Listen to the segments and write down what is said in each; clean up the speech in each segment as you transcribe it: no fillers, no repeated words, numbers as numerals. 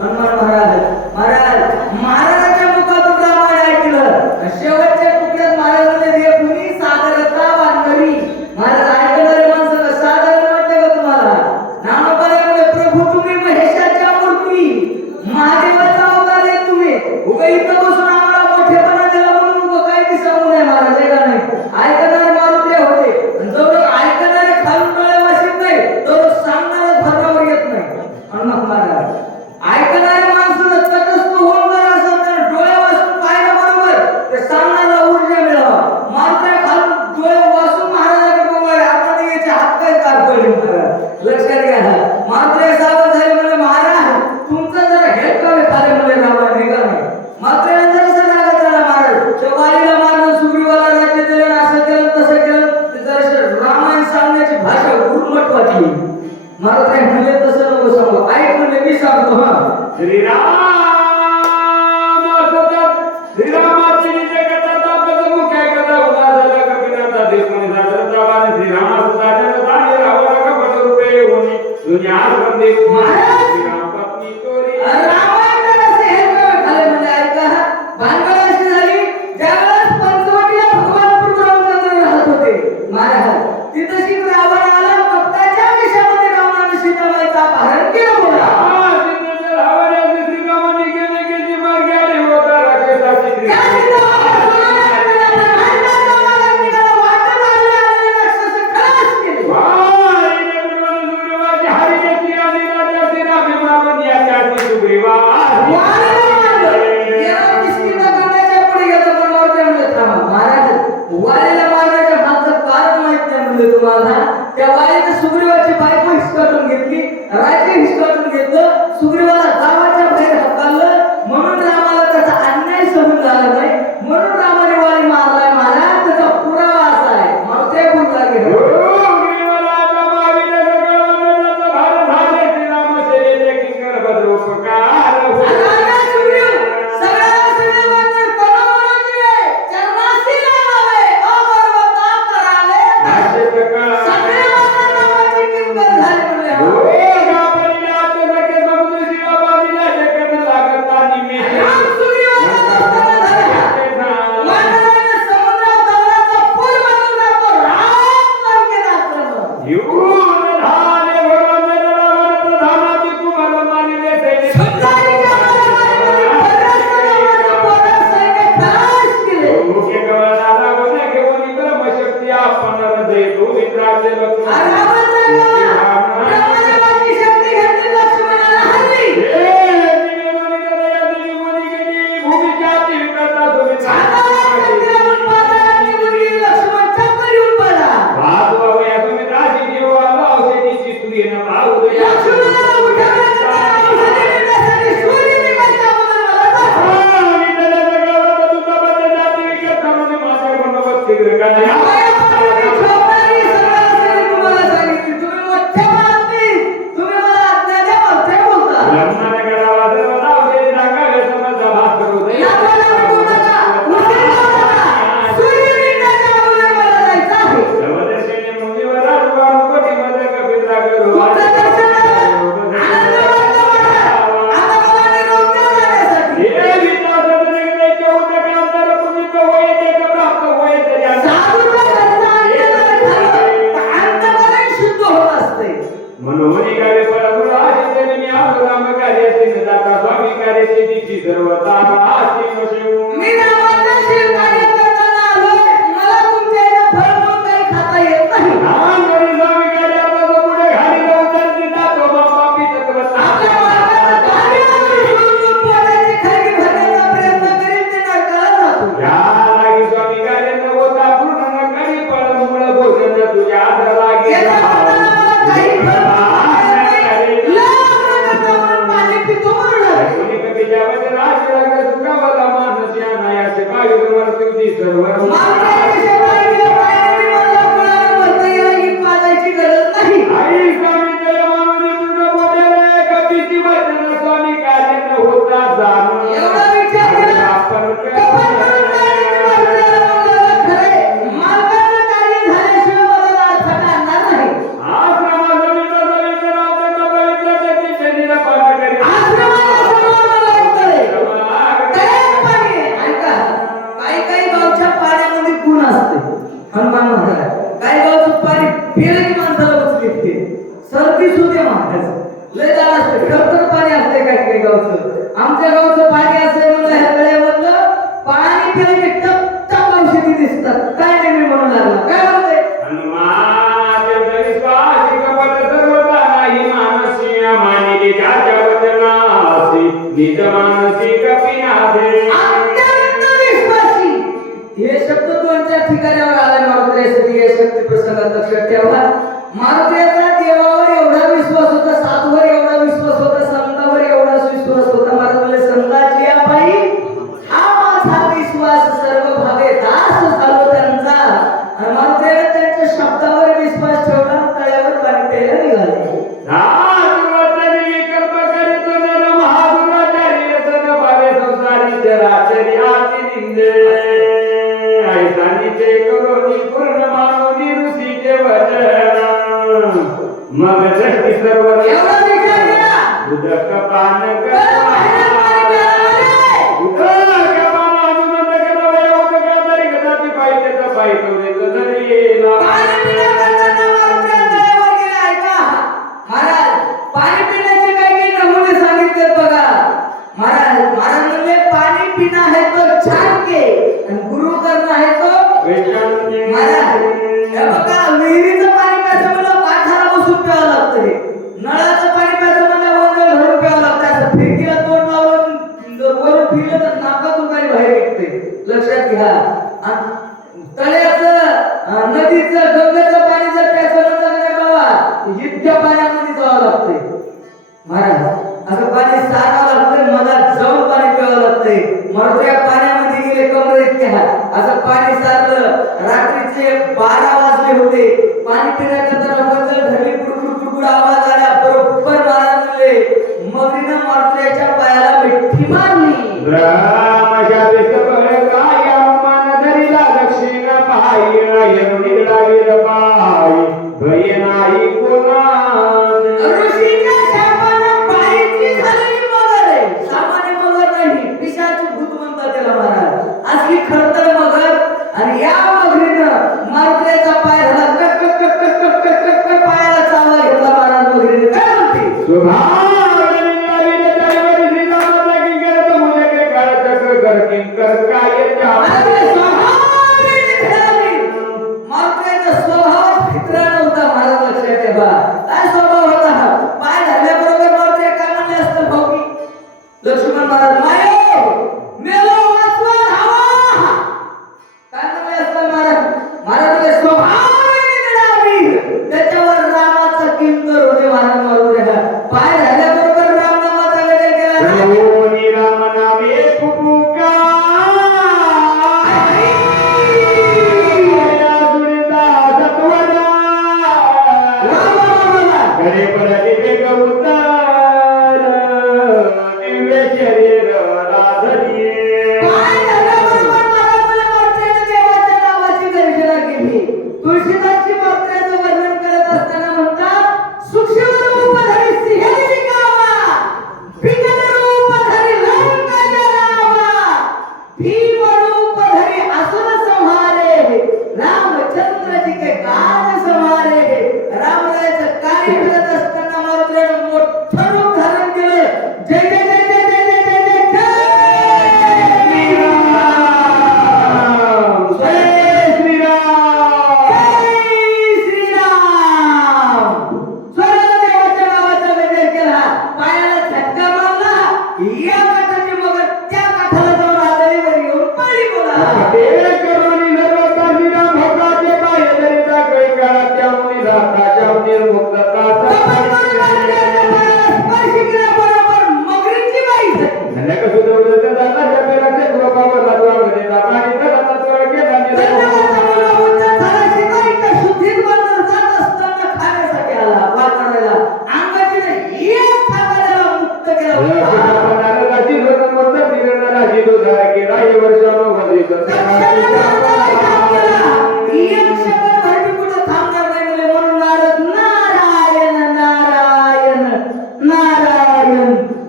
हनुमान महाराज महाराजाच्या मुखातून रामायण ऐकलं. शेवटच्या तुकड्यात महाराजांनी दिले कुणी सादरता वानरी. महाराज ऐकणारे माणसं साधारण वाटतं का तुम्हाला? नामकार्यामुळे प्रभू तुम्ही महेशाच्या मूर्ती, महादेवाचा अवतार आहे तुम्ही. उगा इथं बसून आम्हाला मोठेपणा दिला म्हणून उगा काही बी सांगू नये महाराज, आहे का नाही? ऐकणारे मारुती होते, जवळ ऐकणारे खालून डोळे वाशित नाही तर सांगणारे भरणावर येत नाही. हनुमान महाराज ऐकणारे माणसं तटस्थ होऊन जर असं तर डोळे वाचून पाहिलं बरोबर ते सांगणारा ऊर्जा मिळावा. मात्र खालून डोळे वाचून महाराजाकडे बघावे आपण याचे हात काय कार पडले महाराज, लक्षात घ्या. मात्र सावध झाले म्हणजे महाराज तुमचं जर हेळकावे खाले म्हणजे रामायण, हे का नाही? मात्र नंतर असं लागत आला महाराज त्या वालीला मारलं, सुग्रीवाला राज्य दिलं, असं केलं तसं केलं. ते जरा रामायण सांगण्याची भाषा उर्मट वाटली. महाराज काय म्हणले तसं नको सांगू, ऐक म्हणले मी सांगतो. हा श्रीरामाची निजे कथा तापत मुख्य कथा उदा झाला कपिलाचा देश म्हणे झाला जवान श्रीरामाचा दादा दाने रावला कपट रुपये होणे दुनिया बंदे श्रीराम पत्नी चोरी रामायण असे हे खाले म्हणजे ऐका. भानगड अशी झाली ज्यावेळेस पंचवटीला भगवान प्रभू रामचंद्र राहत होते महाराज, तिथं श्री रावण आला. कपटाच्या वेशामध्ये रावणाने सीतामाईचं अपहरण केलं. बोला त्या वालीने सुग्रीवाची बायको हिसकावून घेतली, राज्य हिसकावून घेतलं, सुग्रीवाला गावाच्या बाहेर हकललं. म्हणून रामाला त्याचा अन्याय सहन झाला नाही, म्हणून रामाने वाली मारलाय महाराज. त्याचा पुरावा असा आहे. मग ते बोलला गेलं मानसी निज मानसी कपिनाथे अत्यंत विश्वासी. हे शब्द 2-4 ठिकाणावर आले मारुतीसाठी. हे शक्ती प्रसंगात लक्षात ठेवा. मारुतीचा देवावर एवढा विश्वास होता, साधूवर एवढा विश्वास होता, संतांवर एवढा विश्वास होता. महाराज संतांची या पायी हा माझा विश्वास सर्व भावे दास झालो त्यांचा. आणि मारुतीने त्यांच्या शब्दावर विश्वास ठेवला. तळ्यावर पाणी प्यायला निघाले. मग दृष्टी सर्व एवढा विचार केला. उदक पान पाणी पिण्याचे काही नमुने सांगितले बघा. महाराज म्हणले पाणी पिणं आहे तो छान के आणि गुरु करणं आहे तो महाराज. हे बघा विहिरीचं पाणी प्यायचं म्हणलं काठाला बसून प्यावं लागतं. हे नळाचं पाणी प्यायचं म्हणलं वंजळ धरून प्यावं लागतं. असं फिरकीला तोंड लावून जर वरून फिरलं तर नाकातून पाणी बाहेर निघते. लक्षात घ्या. तळ्याचं नदीचं गंगेचं पाणी जर प्यायचं नसतं ना बाबा इतक्या पाण्यामध्ये जावं लागतंय. महाराज असं पाणी सारावं लागतंय. मला जाऊन पाणी प्यावं लागतंय. म्हणून त्या पाण्यामध्ये गेले कमरे इतक्या असं पाणी सारलं. रात्रीचे 12 वाजले होते. पाणी पिण्याकरता वंजळ धरली. कुडकुड आवाज आला. बरोबर महाराज म्हणले मगरीनं मारुतीच्या पायाला मिठी मारली. ऋषीच्या शापानं पायीची झालेली मगर आहे. सामान्य मगर नाही, पिशाच भूत म्हणतात त्याला महाराज. असली खरतर मगर. आणि या मगरीनं मारुतीचा पाय झाला. Cut cut cut cut cut cut cut cut पायाला चावला घेतला महाराज. मगरीने काय म्हणते मारुतीचा स्वभाव फित्रा नव्हता. महाराज लक्षात ठेवा. काय स्वभाव होता हा? पाय धरल्याबरोबर मारुती काय म्हणले असतं भाऊ की लक्ष्मण महाराज मायो मेलो वाचवा धावा. काय म्हणले असतं महाराज? महाराजाचे स्वभाव त्याच्यावर रामाचा किंकर होते. महाराज मारुती पाय धरल्याबरोबर राम नामाचा गजर केला. तुळशीदासची मात्रेचं वर्णन करत असताना म्हणतात सूक्ष्म रूप धरी सिंहली गावा, विकट रूप धरी लंका जरावा, भीम रूप धरी असुर संहारे, रामचंद्र जी के काज संहारे. रामरायाचं कार्य करत असताना मारुतीने मोठं रूप धारण केलं. जय जय जय जय जय जय जय जय जय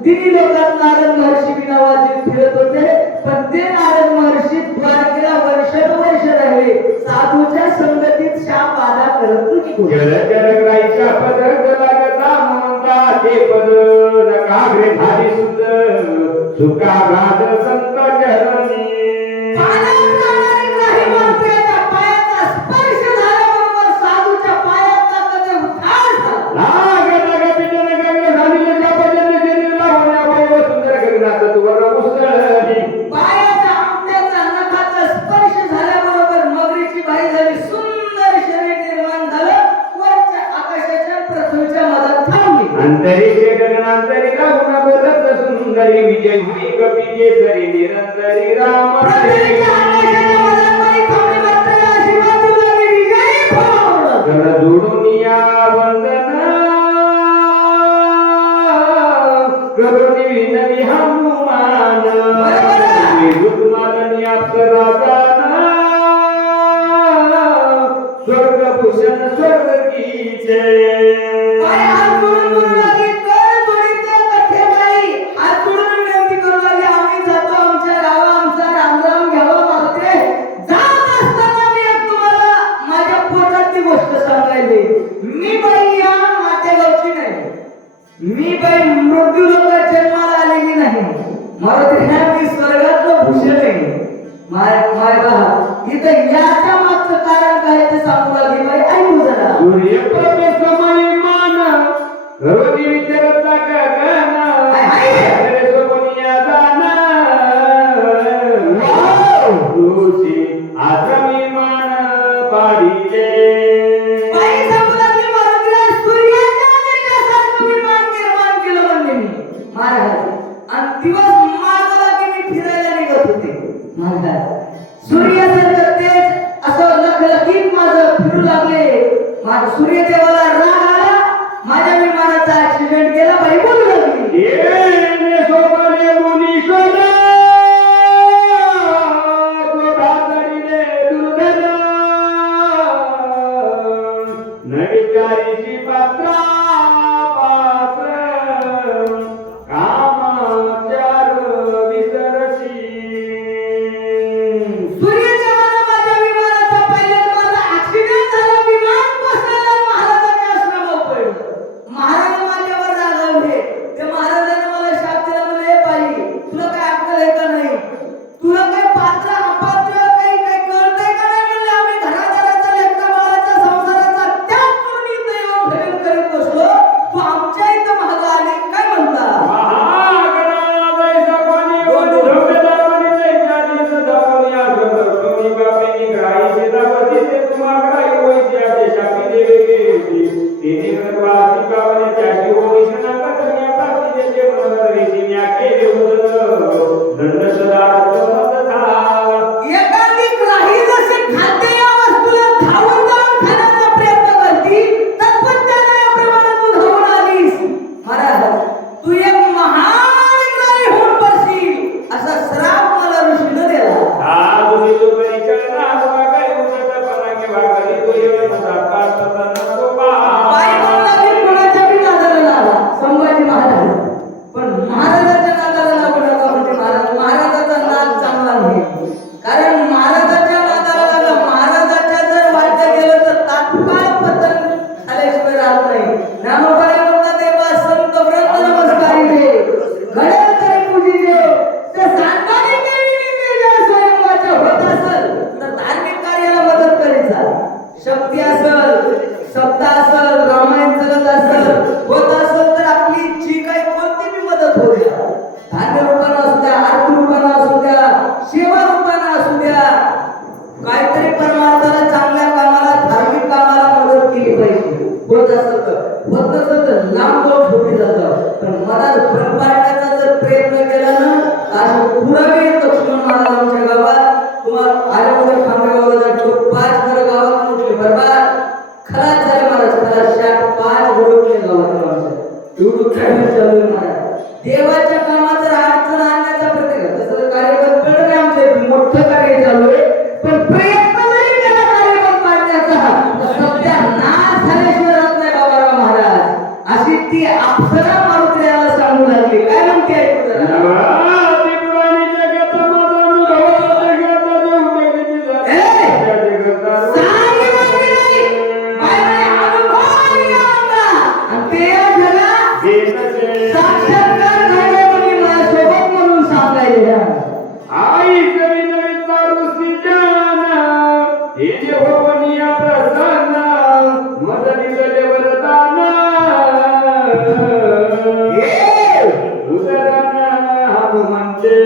तिन्ही लोकात नारद महर्षी नावाचे फिरत होते. पण ते नारद महर्षी द्वारकेला वर्षानुवर्ष राहिले. साधूच्या संगतीत शाप बाधा करत नव्हती. जलचरग्राहीच्या पदर लागता म्हणता ते पद नकाग्रे धारी सुद सुका गाद संत चरणी. पाण्यात जाणारी नाही मात्रेच्या पायाचा स्पर्श झाल्याबरोबर साधूच्या पायाचा कधी उठाव झाला. लाग लाग पिजन गंग झाली त्या भजन शरीरला होण्या केसरी विजय होई कपी केसरी निरंतरी राम पृथ्वीच्या आकाशाच्या मधातही थांबली मात्र आशीर्वाद तुला मी विजयी ठेवलं. कर जोडून या वंदन करुणी विनवी हनुमान विरुद्ध अप्सराजान स्वर्गभूषण स्वर्गीचे बाई हात जोडून म्हणू लागली, कर जोडीचे कठे बाई. हात जोडून विनंती करू लागली, आम्ही जातो आमच्या गावा, आमचा रामराम घ्यावा मात्र जात असताना मी एक तुम्हाला माझ्या पोटातली गोष्ट सांगायली. मी बाई या नाट्यगावची नाही, मी बाई मृत्यू लोकात जन्माला आलेली नाही. मारुती मी स्वर्गातलं भूषण आहे. माय बा इथं याच्या मागचं कारण काय ते सांगू लागली बाई, ऐकू जरा. सूर्यप्रभे समयमान घरोनी विचारता गगन अरे सोनिया दाना तुझी आश्रमी मान पाडीले बाई सांगू लागली, मारुतीला सूर्याच्या तेजासारखं विमान निर्माण केलं म्हणले मी महाराज. आणि दिवस माळवाला की मी फिरायला निघत होते महाराज. सूर्यासारखं तेज असं लखलखीत माझं फिरू लागले. माझ्या सूर्यदेवाला राग आला, माझ्या विमानाचा ऍक्सिडेंट केला. बाई बोलू लागली, येणे सोबले मुनीश्वर क्रोधातडिले दुर्धर नविचारीची पात्र पात्र कामाचार विसरशी सूर्यदेवाला माझ्या विमानाचा पायलट माझा ऍक्सिडेंट झाला, विमान कोसळलं, महाराजांच्या आश्रमावर पडलं. महाराज माझ्यावर रागावले. ते महाराजांनी मला शाप दिला, म्हणले, "ए बाई, तुला काय अक्कल आहे का नाही? तुला काय पात्र अपात्र काही काही कळतंय का नाही?" म्हणले, "आम्ही घरादाराचा लेकरा बाळाचा संसाराचा त्याग करून इथे येऊन भजन करीत बसलो, तू आमच्या इथं मागं आली काय म्हणता?" एकाधिक राही जसे खाद्य या वस्तूला धावून जाऊन खाण्याचा प्रयत्न करती, तत्परतेने या प्रमाणे तू धावून आलीस. महाराज, तू एक महान ग्राही होऊन पडशील असा श्राप मला ऋषीने दिला. बाई म्हणला, कोणाच्या बी नादाला लागा संभाजी महाराज, पण महाराजाच्या नादाला लागू नका. म्हणजे महाराजाचा नाद चांगला नाही, कारण महाराजाच्या नादाला लागला, महाराजाच्या जर वाटत गेलं तर तात्काळ पतन झाल्याशिवाय राहत नाही. ज्ञानोबाने म्हणतात, "देवा संत व्रत नमस्कारीले घडेल तरी पूजिले, ते सांताने केलेली तेजा स्वयंवाच्या होत असल तर धार्मिक कार्याला मदत करीचा. शक्ती असल, शब्द असल, रामायण चलत असल, होत असल तर आपली जी काही कोणती बी मदत होऊ द्या. धान्य रूपानं असू द्या, आर्थिक रूपानं असू द्या, सेवा रूपानं असू द्या, काहीतरी परमार्थाला, चांगल्या कामाला, धार्मिक कामाला मदत केली पाहिजे. होत असेल तर, होत नसेल तर लांब जाऊन ठोकली जातं. पण मनात भर पाडण्याचा जर प्रयत्न केला ना, असं पुरावे लक्ष्मण महाराज आमच्या गावात तुम्हाला आल्यामध्ये खांबेगावला जातो, 5 घरं गावात उठले बरोबर, खलास झाले महाराज, खलास. 5 घरं उठले गावात आमच्या. एवढं ट्रॅव्हल चालू आहे महाराज. देवाच्या कामात जर अडचण आणण्याचा प्रत्येक तसं कार्यक्रम कळलं नाही, आमचं मोठं कार्य चालू आहे, पण प्रयत्न जरी केला कार्यक्रम पाडण्याचा तर सध्या नाश झाल्याशिवाय राहत नाही बाबाराव महाराज. अशी ती अप्सरा मारुतीला सांगू लागली. काय म्हणते ऐकू जरा. सांगी माहिती नाही, बाई म्हणे, अनुभव आली आम्हाला. आणि ते जगा साक्षात्कार घडले म्हणजे माझ्यासोबत म्हणून सांगायला. आई कवी नवीन दारुस्ती जाना हे जे भवनिया प्रसन्न मदनी गले वरदान उदरन हनुमंते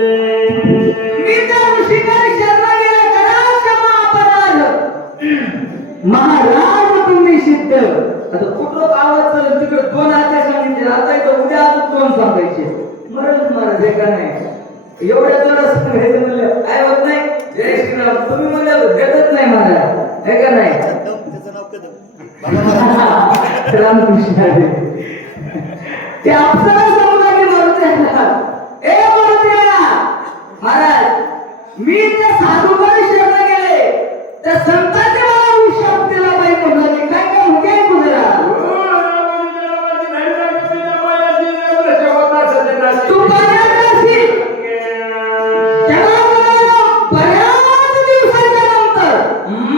मी त्या ऋषीकडे शरण गेले, करा क्षमा अपराध. महाराज तुम्ही सिद्ध. आता कुठलं गावात चालेल तिकडे 2 आते सांगितले, आता इथं उद्या अजून 2 सांगायचे. मरण महाराज महाराज हे का नाही एवढ्या जोरात सांगायचं म्हणलं काय होत नाही जय श्रीराम तुम्ही म्हणलं भेटत नाही महाराज हे का नाही त्याचं नाव कदम बाबा रामकृष्ण हरी. ते अप्सरा समुदायाने मारुत्याला ए मारुत्या महाराज मी त्या साधूकडे शरण गेले त्या संतांनी मला उशाप दिला बाई म्हणाली काय काय होते तुझ्या तू पाण्यात असेल बऱ्याच दिवसाच्या नंतर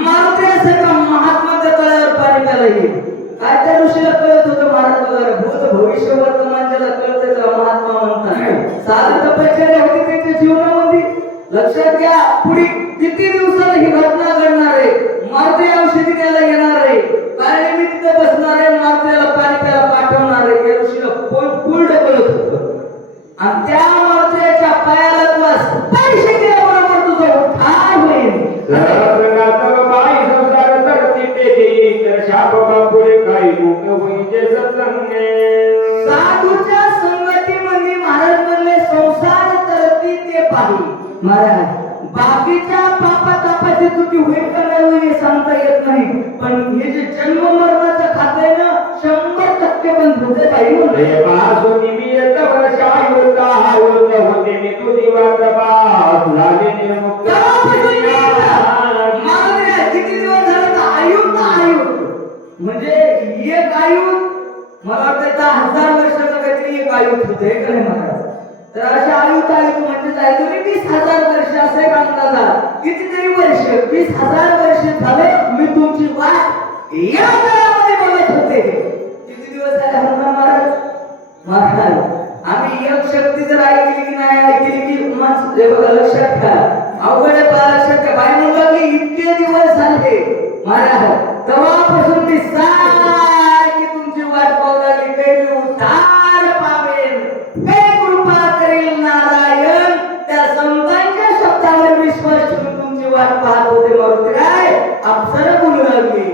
मारुत्या सगळं महात्माच्या तळ्यावर पाणी प्यायला येईल काय त्या ऋषीला कळत होतं महाराज वगैरे भूत भविष्य वर्तमान ज्याला कळतं त्याला महात्मा म्हणतात साधी तपश्चर्या होती त्यांच्या जीवनामध्ये लक्षात घ्या पुढे किती दिवसाला ही घटना घडणार आहे मारुती औषधी द्यायला येणार आहे कारण मी तिथे बसणार आहे मारुतीला पाणी प्यायला पाठवणार आहे या ऋषीला फुल कळत होतं आणि त्या मारुतीच्या पायाला तू स्पर्श केल्याबरोबर तुझा उद्धार होईल साधूच्या संगतीमध्ये महाराज म्हणले संसार तरती ते पाही महाराज बाकीच्या पापाची चुकी होईल का नाही होईल हे सांगता येत नाही पण हे जे जन्म मरणाचं खाते ना 100% बंद होते पाहिजे किती दिवस झाले आयुक्त म्हणजे एक आयुध मला वाटतं 10,000 वर्षाचं काहीतरी एक आयुध होतं हे काय महाराज तर अशा आयुध म्हणजे जायचं 20,000 वर्ष असं एक अंदाजा कितीतरी वर्ष 20,000 वर्ष झाले मी तुमची वाट या काळामध्ये बघत होते किती दिवस झाले हनुमान महाराज आम्ही एक शक्ती जर ऐकली की नाही ऐकली की माणसं हे बघा लक्षात घ्या अवघड लक्षात घ्या बाय म्हणलं की इतके दिवस झाले महाराज तेव्हापासून मी सारखी तुमची वाट पाहू लागली काही उद्धार पावेन काही कृपा करेल नारायण त्या संतांच्या शब्दावर विश्वास ठेवून तुमची वाट पाहत होते मारुती काय अप्सरा बोलू लागली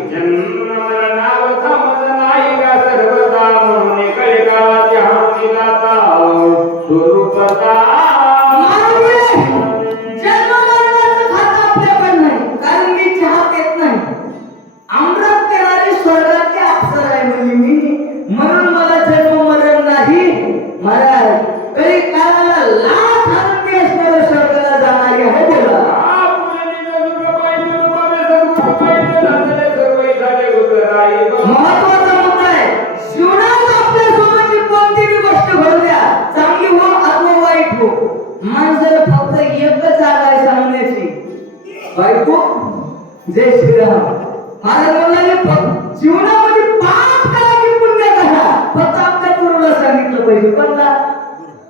माणसाला फक्त एकच जागा आहे सांगण्याची बायको जय श्रीराम महाराज म्हणाले जीवनामध्ये पाप करा की पुण्य करा फक्त आपल्या गुरुला सांगितलं पाहिजे कोणला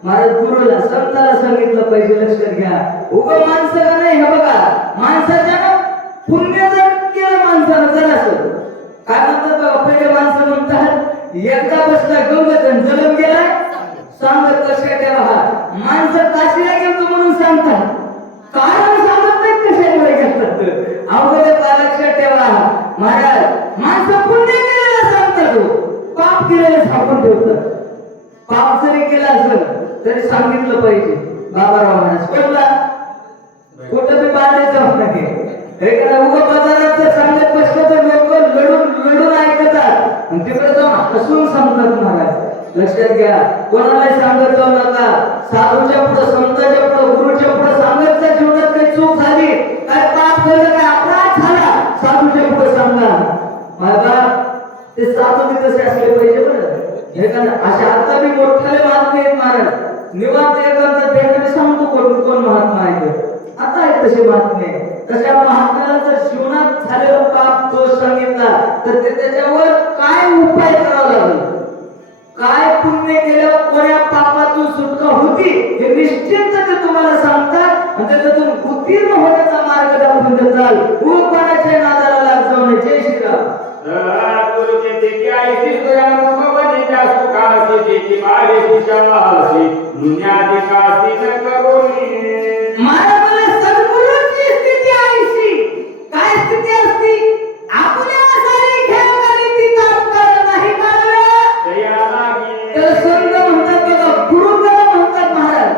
महाराज गुरुला संताला सांगितलं पाहिजे लक्षात घ्या उगा माणसाला नाही हे बघा माणसाच्या पुण्य जर केलं माणसानं जर असं काय म्हणतात बघा पहिले माणसं म्हणतात एकदा बसला गंगत जलम गेला सांगत कशा ठेवा माणसं काशीला गेलतो म्हणून सांगतात कारण सांगत नाही कशामुळे घेतात अवघड लक्षात ठेवा महाराज माणसं पुण्य केलेलं सांगतात पाप केलेलं सांगून ठेवतात पाप जरी केलं असेल तरी सांगितलं पाहिजे बाबाराव महाराज कोणला कुठं बी बांधायचं नाही एखादा उभं बाजारात सांगत बसलं तर लोक लढून ऐकतात आणि तिकडे जाऊन हसून सांगतात महाराज लक्षात घ्या कोणालाही सांगत जाऊ नका साधूच्या पुढे संतांच्या पुढे गुरुच्या पुढे सांगत जा जीवनात काही चूक झाली काय पाप झालं काय अपराध झाला साधूच्या पुढे सांगा बाबा ते साधू बी तसे असले पाहिजे बरं हे का अशा आता बी मोठ्याले महात्मे आहेत महाराज निवांत एकांत भेटणे सांगतो कोण महात्मा आहे आता आहेत तसे महात्मे तशा महात्म्याला जर जीवनात झालेला पाप दोष सांगितला तर त्याच्यावर काय उपाय करावा लागेल काय पुण्य केल्यावर कोण्या पापातून सुटका होती हे निश्चित ते तुम्हाला सांगतात आणि त्याच्यातून उत्तीर्ण होण्याचा मार्ग दाखवून देतात कोणाच्या नादाला लाग जाऊ नये जय श्रीराम सद्गुरूची स्थिती आईशी काय स्थिती असती आपल्या सारी खेळ करीती तात्काळ नाही करावे तर संत म्हणतात बघा गुरु त्याला म्हणतात महाराज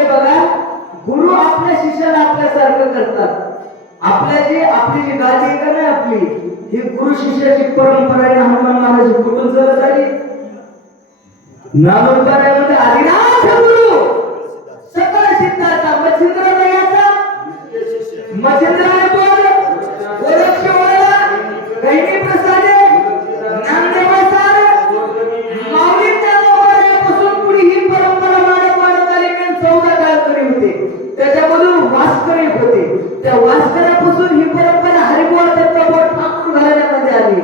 विषय बघा, गुरु आपल्या शिष्याला आपल्यासारखं करतात. आपली जी गादी आहे का नाही आपली, ही गुरु शिष्याची परंपरा आहे. हनुमान महाराज कुठून चालत आली? नामोपरामध्ये आदिनाथ गुरु सकळ सिद्धाचा मच्छिंद्राने बोल गोरक्ष वळला गैनी प्रसादे नामदेवासार माऊलींच्या लोकांपासून पुढे ही परंपरा वाढत आली. कारण 14 गायकरी होते, त्याच्यामधून वास्कर एक होते. त्या वास्करापासून ही परंपरा हरिबोळ दत्तबोध ठाकूर घराण्यामध्ये आली.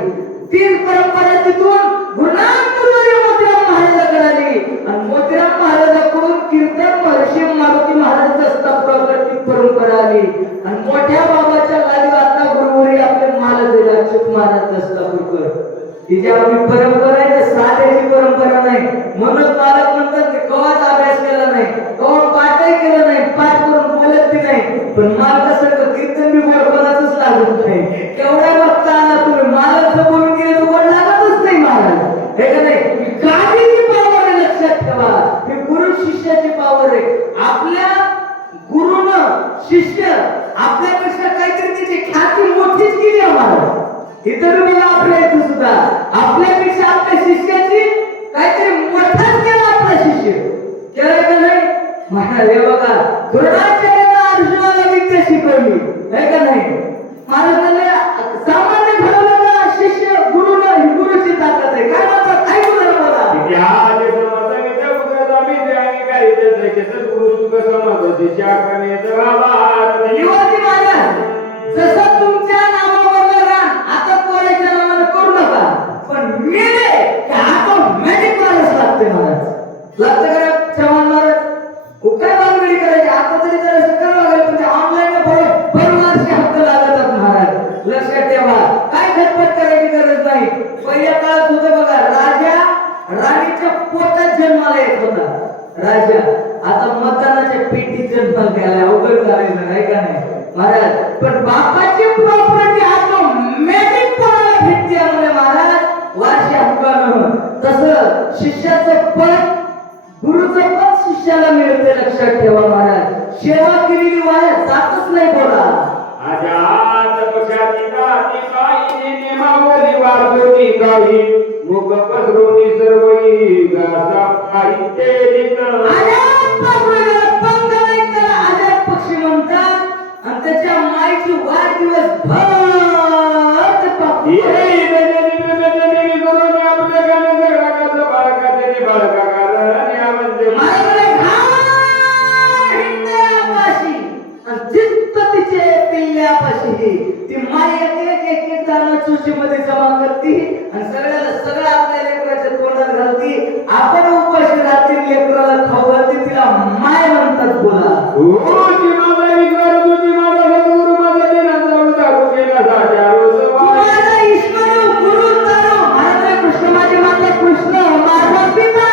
तीन परंपरा तिथून गुरुनानक मोतीराम महाराजांकडे आली आणि मोतीराम महाराजांकडून कीर्तन महर्षी मारुती महाराजांचा स्थापना करती परंपरा आली. आणि मोठ्या बाबाच्या गाडीवर आता गुरुवारी आपले महाराज अच्युत महाराज स्थापना ही जी आपली परंपरा आहे ते साध्याची परंपरा नाही. म्हणून मालक म्हणतात की कवाच अभ्यास केला नाही, कवा पाठही केलं नाही, पाठ करून बोलत बी नाही, पण मालकासारखं कीर्तन बी गोड कोणाचंच लागत नाही. केवढ्या वक्ता आला तुम्ही, मालक बोलून गेले तर गोड लागतच नाही महाराज, हे का नाही? गादीची पावर आहे, लक्षात ठेवा. ही गुरु शिष्याची पावर आहे. आपल्या गुरुनं शिष्य आपल्यापेक्षा काहीतरी त्याची ख्याती मोठीच केली आहे महाराज. इतर बघा आपल्या इथे सुद्धा आपल्यापेक्षा आपल्या शिष्याची काहीतरी मोठाच केला आपला शिष्य, केलाय का नाही महाराज? हे बघा द्रोणाचार्याने अर्जुनाला विद्या शिकवली, है का नाही? महाराजांना सामान्य घडवलं का शिष्य गुरुनं, ही गुरुची ताकद आहे. काय म्हणतात? काय गुरुला बोला इतिहास समजा विद्या पुस्तकाचा विद्या आणि काय त्याचं केसर गुरु सुख समज शिष्या कनेचा भार युवती महाराज, जसं तुमच्या नावावरलं रान आता पोराच्या नावानं करू नका, पण मेले की ऑटोमॅटिक माणूस लागते महाराज. लागतं का चव्हाण महाराज? काय बांधगडी करायची आता तरी जरा करावं लागेल, पण ऑनलाईन परवानगी हक्क लागतात महाराज. लक्षात ठेवा, काय खटपट करायची गरज नाही. पहिल्या काळात होतं बघा, राजा राणीच्या पोटात जन्माला येत होता राजा. आता मतदानाच्या पेटीत जन्माला गेला, अवघड झालेलं नाही का नाही महाराज? पण बापाची प्रॉपर्टी ऑटोमॅटिक कोणाला भेटते म्हणजे महाराज, वारशी हक्कानं. तसं शिष्याचं पद गुरुचं पद शिष्याला मिळते, लक्षात ठेवा महाराज. सेवा केलेली वाया जातच नाही. बोला आजाद पक्षाची गाती काही नेमावली वाजवली काही मुख पसरून सर्वई गाता काही ते आजाद पंख नाही त्याला आजाद पक्षी म्हणतात. आणि त्याच्या माईची वाढदिवस भर ते पाहतो. आपल्या गाण्याचं रागाचं बाळका त्याने बाळका घालं आणि म्हणजे माईकडे घाण हिंडे आपाशी आणि चित्त तिचे पिल्ल्यापाशी. ती माई एक दाणा चुशीमध्ये जमा करती आणि सगळं आपल्या लेकराच्या तोंडात घालती. आपण उपाशी राहतील, लेकराला खाऊ घालती, तिला माय म्हणतात. बोला तुम्हाला ईश्वर गुरु तारो महाराज कृष्ण माझे माता कृष्ण माझा पिता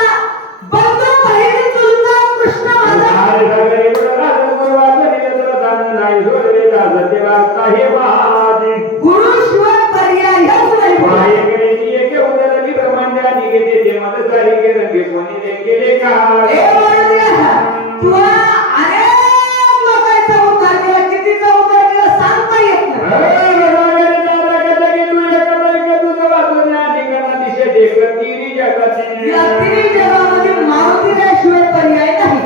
बंधू बहिणी चुलता कृष्ण गुरु शिवाय पर्यायच नाही. तू अनेक लोकांचा उद्धार केला, कितीचा उद्धार केला सांगता येत नाही. या तिन्ही जगामध्ये मारुतीशिवाय पर्याय नाही.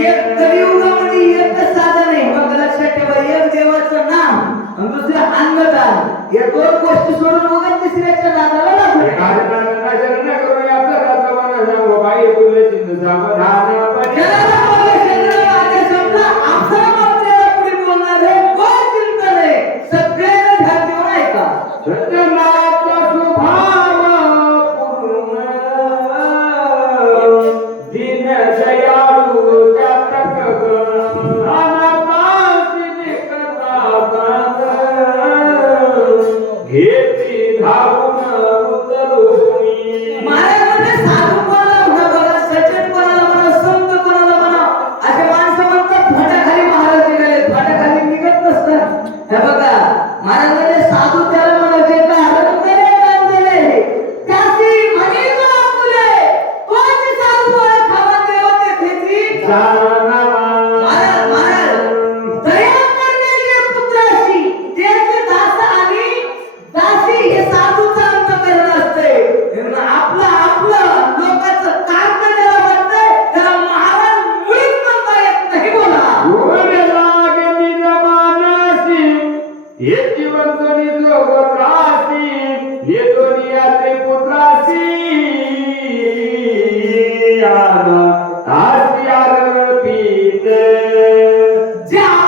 एक कलियुगामध्ये एकच साधन आहे बघ, लक्षात ठेवा. एक देवाचं नाम आणि दुसरं अन्नदान, या दोन गोष्टी सोडून बघा तिसऱ्याच्या नादाला लागू. सगळ्यांना ध्यान देऊन ऐका. घेतली धावून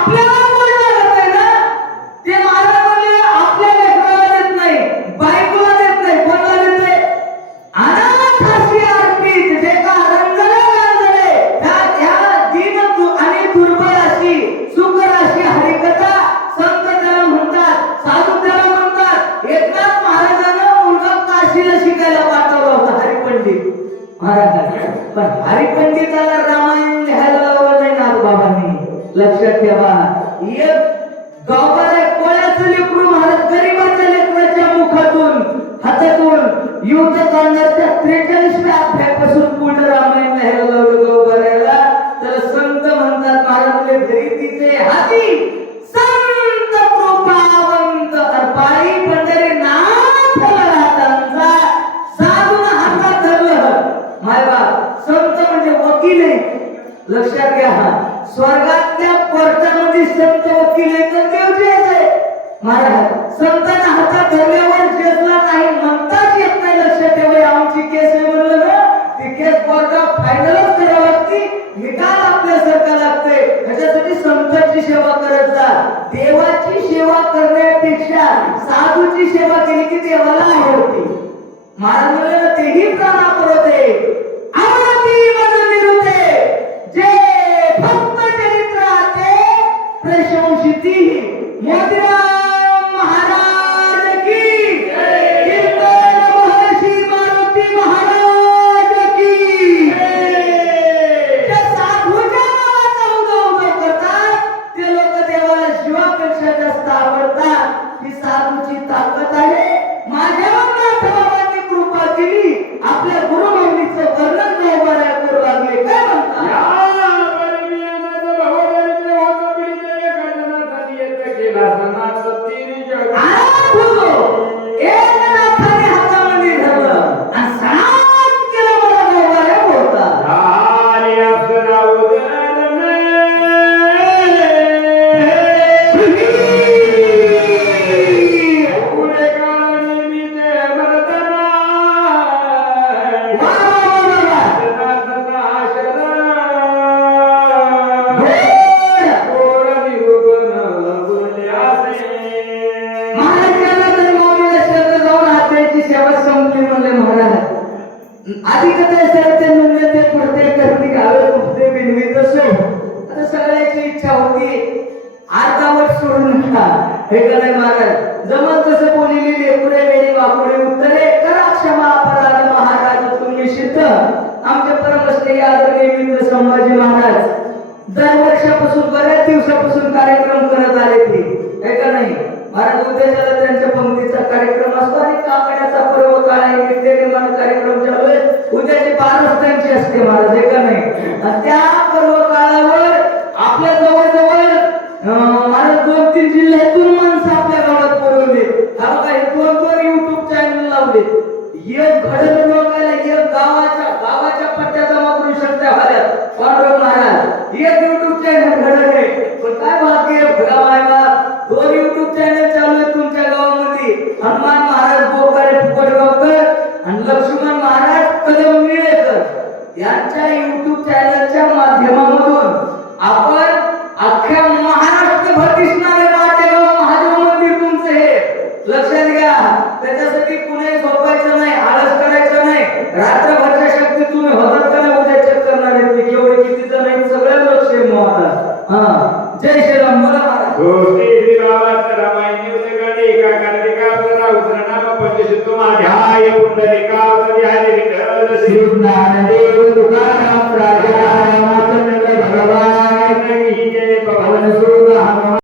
आपल्याला कोण लागत आहे ना ते महाराज म्हणले आपल्या लेकराला देत नाही, बायकोला देत नाही, कोणाला देत नाही? अनाथ अशी अर्पित जे का रंगले गांजले ह्या दीन आणि दुर्बल अशी सुकर अशी हरिकथा संत त्याला म्हणतात, साधू त्याला म्हणतात. एकनाथ महाराजांना मुलगा काशीला शिकायला पाठवला होता हरिपंडित महाराज. पण हरिपंडिताला रामायण लिहायला लावलं नाही नाथबाबांनी. लक्षात ठेवा, एक गावकऱ्या कोळ्याचं लेकरू महाराज गरीबाच्या लेकराच्या मुखातून हातातून युद्धकांडाच्या 43व्या अध्यायापासून पुढे रामायण लिहायला लावलं गावकऱ्याला. तर संत म्हणतात महाराज धरितीचे हाती संत कृपावंत पायी पंढरीनाथ राहतांचा साधून हातात धरलं. मायबाप संत म्हणजे वकील आहे. लक्षात घ्या, स्वर्गातल्या कोर्टामध्ये संत वकील आहे तर देव जज आहे. महाराज संतांना हातात धरल्यावर जजला नाही म्हणताच येत नाही. लक्षात ठेवा, आमची केस आहे म्हणलं ना ती केस कोर्टात फायनलच करावी लागते, निकाल आपल्यासारखा लागते. त्याच्यासाठी संतांची सेवा करत जा. देवाची सेवा करण्यापेक्षा साधूची सेवा केली की देवाला आवडते. महाराज म्हणले ना तेही प्राणापर होते, आवडती मन निरुते जे भक्त चरित्राचे प्रशंसिती. मोतीराम महाराज की कीर्तन महर्षी मारुती महाराज की. त्या साधूच्या नावाचा उदो करतात ते लोक देवाला शिवापेक्षा जास्त आवडतात. ही साधूची ताकद आहे. माझ्यावर नाथबाबांनी कृपा केली. आपल्या गुरुमाऊलीचं वर्णन गावकऱ्या करू लागले. काय म्हणतात? अनाथ होतो, एकनाथाने हातामध्ये धरलं आणि सनात केलं मला गावकऱ्या बोलतात. आधी कथा ते म्हणले ते पडते करते गावे कुठते बिनवीत असो. आता सगळ्याची इच्छा होती अर्धावट सोडून नका हे काय महाराज जमत तसं बोलिली लेकुरे वेळी वाकुडे उत्तरे करा क्षमा अपराध महाराज तुम्ही सिद्ध. आमचे परमश्री आदरणीय मित्र संभाजी महाराज दरवर्षापासून बऱ्याच दिवसापासून कार्यक्रम करत आले ते हे का नाही. महाराज उद्याच्याला त्यांच्या पंक्तीचा कार्यक्रम असतो आणि काकड्याचा पर्व काळ आहे नित्य निर्माण कार्यक्रम चालू आहे. उद्याची 12 त्यांची असते महाराज हे का नाही. त्या पर्व काळावर आपल्या जवळजवळ महाराज 2-3 जिल्ह्यातून माणसं आपल्या गावात बोलवले. हा बघा हे 2 युट्यूब चॅनल लावले. एक घडण लोकांना एक गावाच्या पट्ट्या जमा करू शकते भारत पांडुरंग महाराज. एक युट्यूब चॅनल घडण आहे. पण काय भाग्य भगा मायबाप 2 युट्यूब चॅनल चालू आहेत तुमच्या गावामध्ये. हनुमान महाराज बोकारे फुकटगावकर आणि लक्ष्मण महाराज कदम निळेकर यांच्या युट्यूब चॅनलच्या माध्यमामधून आपण अख्ख्या महाराष्ट्रभर दिसणारे माटेगाव महादेव मंदिर तुमचं हे लक्षात घ्या. त्याच्यासाठी कुणाही झोपायचं नाही, आळस करायचं नाही. रात्रभरच्या शक्ती तुम्ही होतात का नाही उद्या चेक करणार आहे की केवढे किती जण आहेत सगळ्या लक्ष आहे मोहतात. हा जय श्रीराम बोला महाराज. रामायण